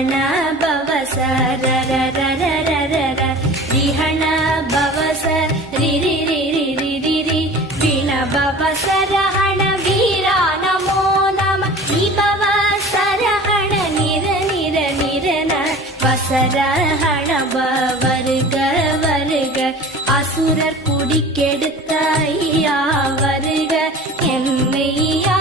ரிஹண பவச ரர ரர ரர ர ரிஹண பவச ரி ரி ரி ரி ரி ரி ரி விண பவச ரஹண வீரா நமோ நம நிபவச ரஹண நிர நிர நிரன வசரஹண வருக வருக அசுரர் குடிக்கெடுத்த ஐயா வருக என்னையா